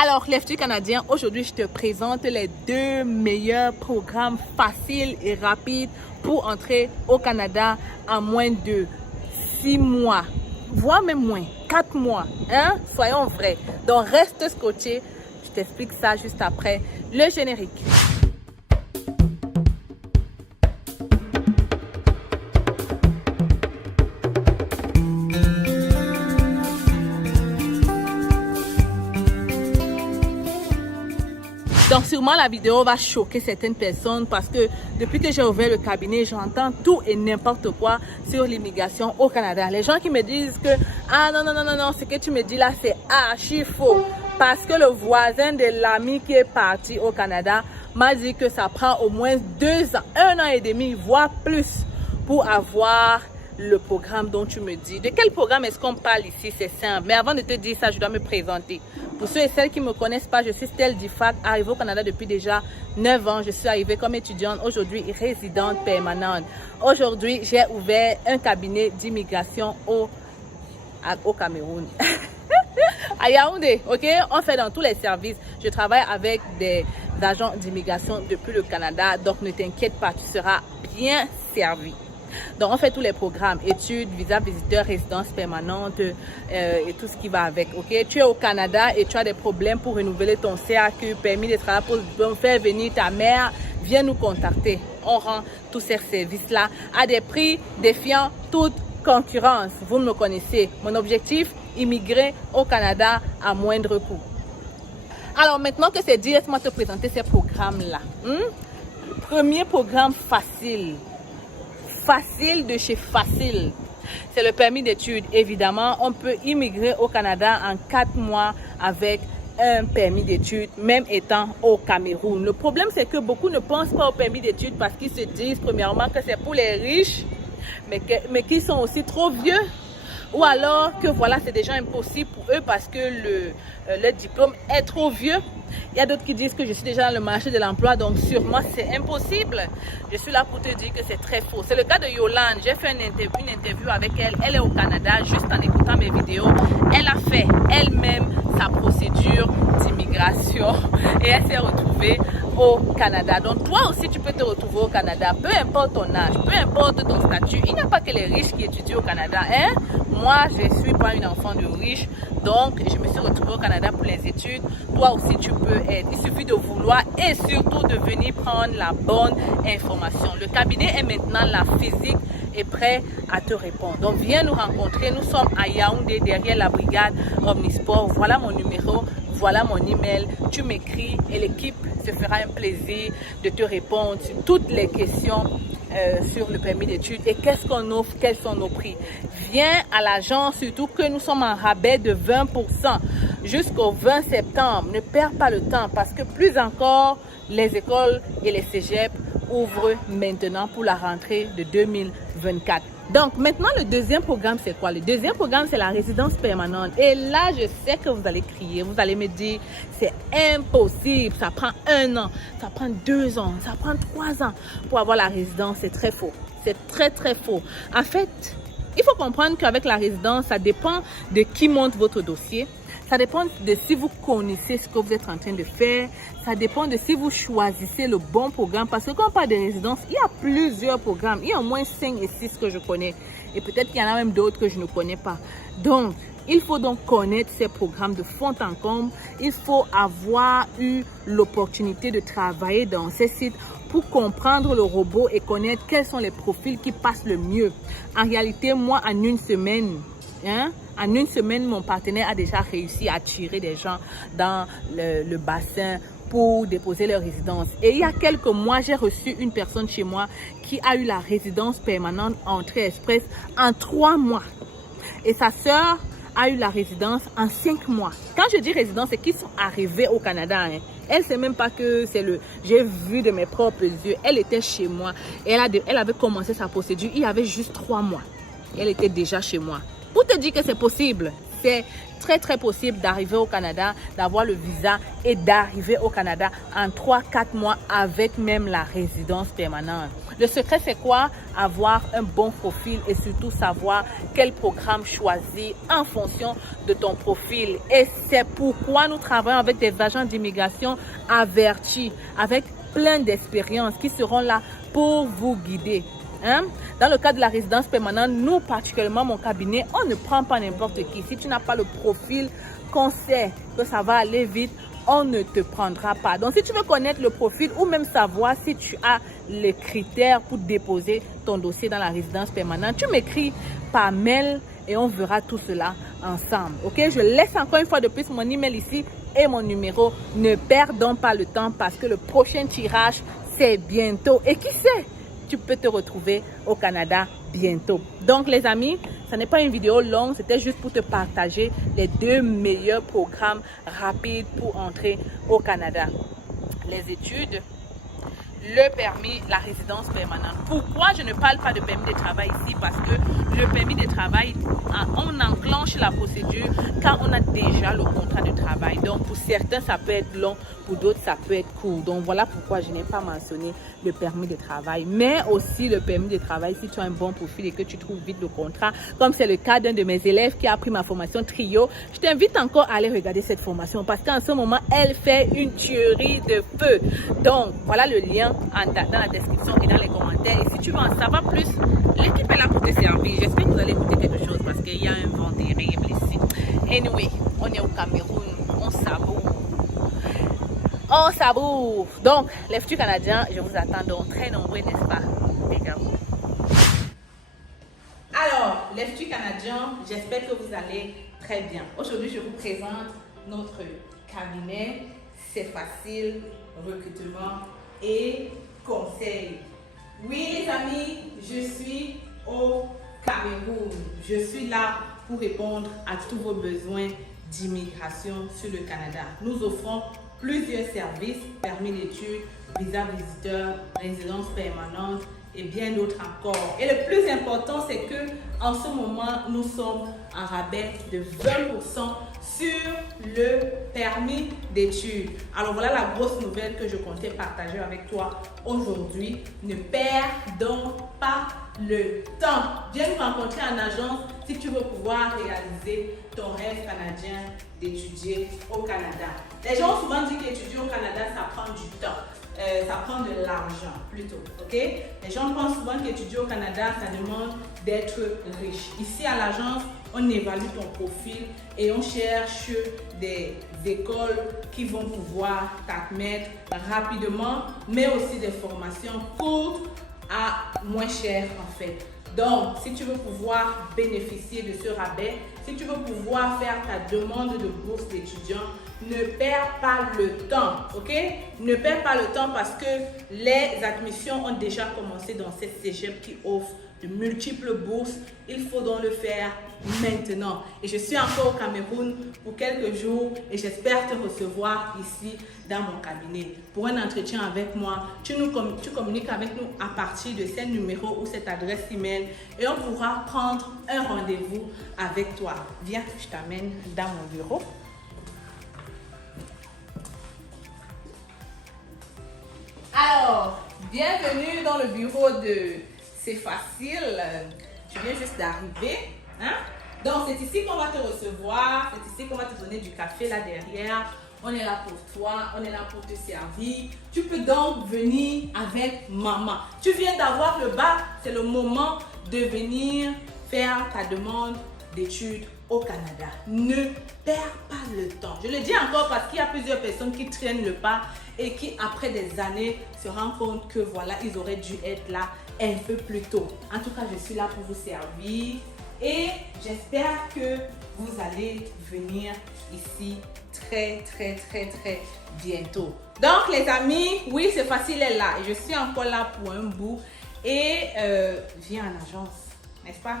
Alors, Lève-tu Canadien, aujourd'hui, je te présente les 2 meilleurs programmes faciles et rapides pour entrer au Canada en moins de 6 mois, voire même moins, 4 mois. Hein? Soyons vrais. Donc, reste scotché. Je t'explique ça juste après le générique. Donc sûrement la vidéo va choquer certaines personnes parce que depuis que j'ai ouvert le cabinet, j'entends tout et n'importe quoi sur l'immigration au Canada. Les gens qui me disent que ah non, ce que tu me dis là c'est archi faux parce que le voisin de l'ami qui est parti au Canada m'a dit que ça prend au moins 2 ans, 1 an et demi, voire plus pour avoir le programme dont tu me dis. De quel programme est-ce qu'on parle ici? C'est simple. Mais avant de te dire ça, je dois me présenter. Pour ceux et celles qui ne me connaissent pas, je suis Stell Difac, arrivée au Canada depuis déjà 9 ans. Je suis arrivée comme étudiante, aujourd'hui résidente permanente. Aujourd'hui, j'ai ouvert un cabinet d'immigration au Cameroun. À Yaoundé, ok? On fait dans tous les services. Je travaille avec des agents d'immigration depuis le Canada. Donc, ne t'inquiète pas, tu seras bien servi. Donc, on fait tous les programmes, études, visa visiteur, résidence permanente et tout ce qui va avec, ok? Tu es au Canada et tu as des problèmes pour renouveler ton CAQ, permis de travail, pour faire venir ta mère, viens nous contacter. On rend tous ces services-là à des prix défiant toute concurrence. Vous me connaissez. Mon objectif, immigrer au Canada à moindre coût. Alors, maintenant que c'est dit, laisse-moi te présenter ces programmes-là. Premier programme facile. Facile de chez facile, c'est le permis d'études. Évidemment, on peut immigrer au Canada en 4 mois avec un permis d'études, même étant au Cameroun. Le problème, c'est que beaucoup ne pensent pas au permis d'études parce qu'ils se disent premièrement que c'est pour les riches, mais qu'ils sont aussi trop vieux. Ou alors que voilà, c'est déjà impossible pour eux parce que le diplôme est trop vieux. Il y a d'autres qui disent que je suis déjà dans le marché de l'emploi, donc sûrement c'est impossible. Je suis là pour te dire que c'est très faux. C'est le cas de Yolande. J'ai fait une interview avec elle. Elle est au Canada, juste en écoutant mes vidéos. Elle a fait elle-même sa procédure d'immigration et elle s'est retrouvée au Canada. Donc toi aussi tu peux te retrouver au Canada, peu importe ton âge, peu importe ton statut. Il n'y a pas que les riches qui étudient au Canada, hein? Moi, je ne suis pas une enfant de riche, donc je me suis retrouvée au Canada pour les études. Toi aussi, tu peux être. Il suffit de vouloir et surtout de venir prendre la bonne information. Le cabinet est maintenant là, physique et prêt à te répondre. Donc, viens nous rencontrer. Nous sommes à Yaoundé, derrière la brigade Omnisport. Voilà mon numéro. Voilà mon email, tu m'écris et l'équipe se fera un plaisir de te répondre sur toutes les questions sur le permis d'études et qu'est-ce qu'on offre, quels sont nos prix. Viens à l'agence, surtout que nous sommes en rabais de 20% jusqu'au 20 septembre. Ne perds pas le temps parce que plus encore, les écoles et les cégeps ouvrent maintenant pour la rentrée de 2024. Donc maintenant le deuxième programme c'est quoi? Le deuxième programme c'est la résidence permanente. Et là je sais que vous allez crier, vous allez me dire c'est impossible, ça prend 1 an, ça prend 2 ans, ça prend 3 ans pour avoir la résidence. C'est très faux, c'est très faux. En fait, il faut comprendre qu'avec la résidence, ça dépend de qui monte votre dossier. Ça dépend de si vous connaissez ce que vous êtes en train de faire. Ça dépend de si vous choisissez le bon programme. Parce que quand on parle de résidence, il y a plusieurs programmes. Il y a au moins 5 et 6 que je connais. Et peut-être qu'il y en a même d'autres que je ne connais pas. Donc, il faut donc connaître ces programmes de fond en comble. Il faut avoir eu l'opportunité de travailler dans ces sites pour comprendre le robot et connaître quels sont les profils qui passent le mieux. En réalité, moi, en 1 semaine, en 1 semaine, mon partenaire a déjà réussi à attirer des gens dans le bassin pour déposer leur résidence. Et il y a quelques mois, j'ai reçu une personne chez moi qui a eu la résidence permanente entrée express en 3 mois. Et sa sœur a eu la résidence en 5 mois. Quand je dis résidence, c'est qu'ils sont arrivés au Canada. Elle ne sait même pas que c'est le... J'ai vu de mes propres yeux. Elle était chez moi. Et elle avait commencé sa procédure. Il y avait juste 3 mois. Elle était déjà chez moi. Pour te dire que c'est possible, c'est très possible d'arriver au Canada, d'avoir le visa et d'arriver au Canada en 3-4 mois avec même la résidence permanente. Le secret, c'est quoi? Avoir un bon profil et surtout savoir quel programme choisir en fonction de ton profil. Et c'est pourquoi nous travaillons avec des agents d'immigration avertis, avec plein d'expériences qui seront là pour vous guider. Dans le cas de la résidence permanente, nous particulièrement mon cabinet, on ne prend pas n'importe qui. Si tu n'as pas le profil qu'on sait que ça va aller vite, on ne te prendra pas. Donc si tu veux connaître le profil ou même savoir si tu as les critères pour déposer ton dossier dans la résidence permanente, tu m'écris par mail et on verra tout cela ensemble. Ok, je laisse encore une fois de plus mon email ici et mon numéro. Ne perdons pas le temps parce que le prochain tirage, c'est bientôt. Et qui sait, tu peux te retrouver au Canada bientôt. Donc les amis, ce n'est pas une vidéo longue, c'était juste pour te partager les 2 meilleurs programmes rapides pour entrer au Canada. Les études, le permis, la résidence permanente. Pourquoi je ne parle pas de permis de travail ici? Parce que le permis de travail, on enclenche la procédure quand on a déjà le contrat de travail. Donc pour certains, ça peut être long, pour d'autres, ça peut être court. Donc voilà pourquoi je n'ai pas mentionné le permis de travail. Mais aussi le permis de travail, si tu as un bon profil et que tu trouves vite le contrat, comme c'est le cas d'un de mes élèves qui a pris ma formation trio, je t'invite encore à aller regarder cette formation parce qu'en ce moment, elle fait une tuerie de feu. Donc voilà le lien dans la description et dans les commentaires. Et si tu veux en savoir plus, l'équipe est là pour te servir. J'espère que vous allez écouter quelque chose parce qu'il y a un vent terrible ici. Anyway, on est au Cameroun, on savoure. On savoure. Donc, les futurs Canadiens, je vous attends donc très nombreux, n'est-ce pas? Alors, les futurs Canadiens, j'espère que vous allez très bien. Aujourd'hui, je vous présente notre cabinet. C'est facile, recrutement et conseil. Oui les amis, je suis au Cameroun. Je suis là pour répondre à tous vos besoins d'immigration sur le Canada. Nous offrons plusieurs services, permis d'études, visa visiteur, résidence permanente et bien d'autres encore. Et le plus important, c'est que en ce moment, nous sommes en rabais de 20% sur le permis d'études. Alors voilà la grosse nouvelle que je comptais partager avec toi aujourd'hui. Ne perdons pas le temps. Viens nous rencontrer en agence si tu veux pouvoir réaliser ton rêve canadien d'étudier au Canada. Les gens ont souvent dit qu'étudier au Canada, ça prend du temps. Ça prend de l'argent plutôt, ok? Les gens pensent souvent qu'étudier au Canada, ça demande d'être riche. Ici à l'agence, on évalue ton profil et on cherche des écoles qui vont pouvoir t'admettre rapidement, mais aussi des formations courtes à moins cher en fait. Donc, si tu veux pouvoir bénéficier de ce rabais, si tu veux pouvoir faire ta demande de bourse d'étudiant, ne perds pas le temps, ok? Ne perds pas le temps parce que les admissions ont déjà commencé dans cette cégep qui offre de multiples bourses. Il faut donc le faire maintenant. Et je suis encore au Cameroun pour quelques jours et j'espère te recevoir ici dans mon cabinet pour un entretien avec moi. Tu communiques avec nous à partir de ce numéro ou cette adresse email et on pourra prendre un rendez-vous avec toi. Viens, je t'amène dans mon bureau. Alors, bienvenue dans le bureau de C'est Facile. Tu viens juste d'arriver. Hein? Donc, c'est ici qu'on va te recevoir. C'est ici qu'on va te donner du café là derrière. On est là pour toi. On est là pour te servir. Tu peux donc venir avec maman. Tu viens d'avoir le bac. C'est le moment de venir faire ta demande d'études au Canada. Ne perds pas le temps. Je le dis encore parce qu'il y a plusieurs personnes qui traînent le pas et qui, après des années, se rendent compte que voilà, ils auraient dû être là un peu plus tôt. En tout cas, je suis là pour vous servir et j'espère que vous allez venir ici très bientôt. Donc, les amis, oui, C'est Facile est là et je suis encore là pour un bout et viens en agence, n'est-ce pas?